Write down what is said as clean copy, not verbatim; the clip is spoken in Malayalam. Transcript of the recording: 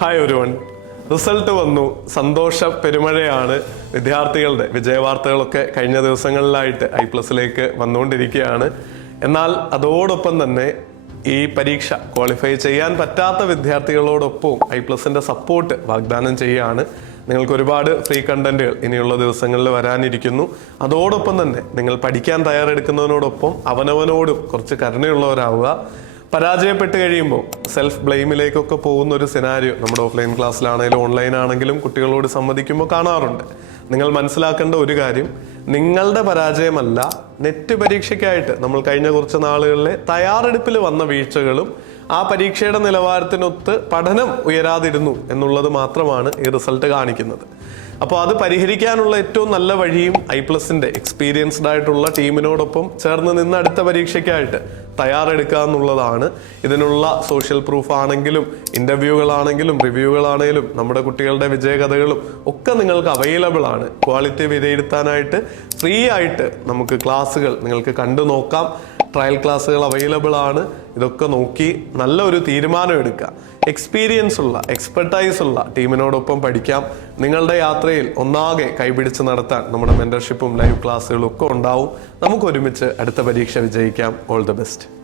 ഹായ് ഒരുവൺ. റിസൾട്ട് വന്നു, സന്തോഷ പെരുമഴയാണ്. വിദ്യാർത്ഥികളുടെ വിജയവാർത്തകളൊക്കെ കഴിഞ്ഞ ദിവസങ്ങളിലായിട്ട് I+ലേക്ക് വന്നുകൊണ്ടിരിക്കുകയാണ്. എന്നാൽ അതോടൊപ്പം തന്നെ ഈ പരീക്ഷ ക്വാളിഫൈ ചെയ്യാൻ പറ്റാത്ത വിദ്യാർത്ഥികളോടൊപ്പം I+ന്റെ സപ്പോർട്ട് വാഗ്ദാനം ചെയ്യുകയാണ്. നിങ്ങൾക്ക് ഒരുപാട് ഫ്രീ കണ്ടന്റുകൾ ഇനിയുള്ള ദിവസങ്ങളിൽ വരാനിരിക്കുന്നു. അതോടൊപ്പം തന്നെ നിങ്ങൾ പഠിക്കാൻ തയ്യാറെടുക്കുന്നതിനോടൊപ്പം അവനവനോടും കുറച്ച് കരുണയുള്ളവരാവുക. പരാജയപ്പെട്ട് കഴിയുമ്പോൾ സെൽഫ് ബ്ലെയിമിലേക്കൊക്കെ പോകുന്ന ഒരു സിനാരിയോ നമ്മുടെ ഓഫ്ലൈൻ ക്ലാസ്സിലാണെങ്കിലും ഓൺലൈൻ ആണെങ്കിലും കുട്ടികളോട് സംവദിക്കുമ്പോൾ കാണാറുണ്ട്. നിങ്ങൾ മനസ്സിലാക്കേണ്ട ഒരു കാര്യം, നിങ്ങളുടെ പരാജയമല്ല, നെറ്റ് പരീക്ഷയ്ക്കായിട്ട് നമ്മൾ കഴിഞ്ഞ കുറച്ച് നാളുകളിലെ തയ്യാറെടുപ്പിൽ വന്ന വീഴ്ചകളും ആ പരീക്ഷയുടെ നിലവാരത്തിനൊത്ത് പഠനം ഉയരാതിരുന്നു എന്നുള്ളത് മാത്രമാണ് ഈ റിസൾട്ട് കാണിക്കുന്നത്. അപ്പോൾ അത് പരിഹരിക്കാനുള്ള ഏറ്റവും നല്ല വഴിയും I+ന്റെ എക്സ്പീരിയൻസ്ഡ് ആയിട്ടുള്ള ടീമിനോടൊപ്പം ചേർന്ന് നിന്ന് അടുത്ത പരീക്ഷയ്ക്കായിട്ട് തയ്യാറെടുക്കുക എന്നുള്ളതാണ്. ഇതിനുള്ള സോഷ്യൽ പ്രൂഫ് ആണെങ്കിലും ഇന്റർവ്യൂകളാണെങ്കിലും റിവ്യൂകളാണെങ്കിലും നമ്മുടെ കുട്ടികളുടെ വിജയകഥകളും ഒക്കെ നിങ്ങൾക്ക് അവൈലബിൾ ആണ്. ക്വാളിറ്റി വിലയിരുത്താനായിട്ട് ഫ്രീ ആയിട്ട് നമുക്ക് ക്ലാസ്സുകൾ നിങ്ങൾക്ക് കണ്ടു നോക്കാം. ട്രയൽ ക്ലാസ്സുകൾ അവൈലബിൾ ആണ്. ഇതൊക്കെ നോക്കി നല്ലൊരു തീരുമാനം എടുക്കുക. എക്സ്പീരിയൻസ് ഉള്ള എക്സ്പെർട്ടൈസ് ഉള്ള ടീമിനോടൊപ്പം പഠിക്കാം. നിങ്ങളുടെ യാത്രയിൽ ഒന്നാകെ കൈപിടിച്ച് നടത്താൻ നമ്മുടെ മെന്റർഷിപ്പും ലൈവ് ക്ലാസ്സുകളും ഒക്കെ ഉണ്ടാവും. നമുക്ക് ഒരുമിച്ച് അടുത്ത പരീക്ഷ വിജയിക്കാം. All the best.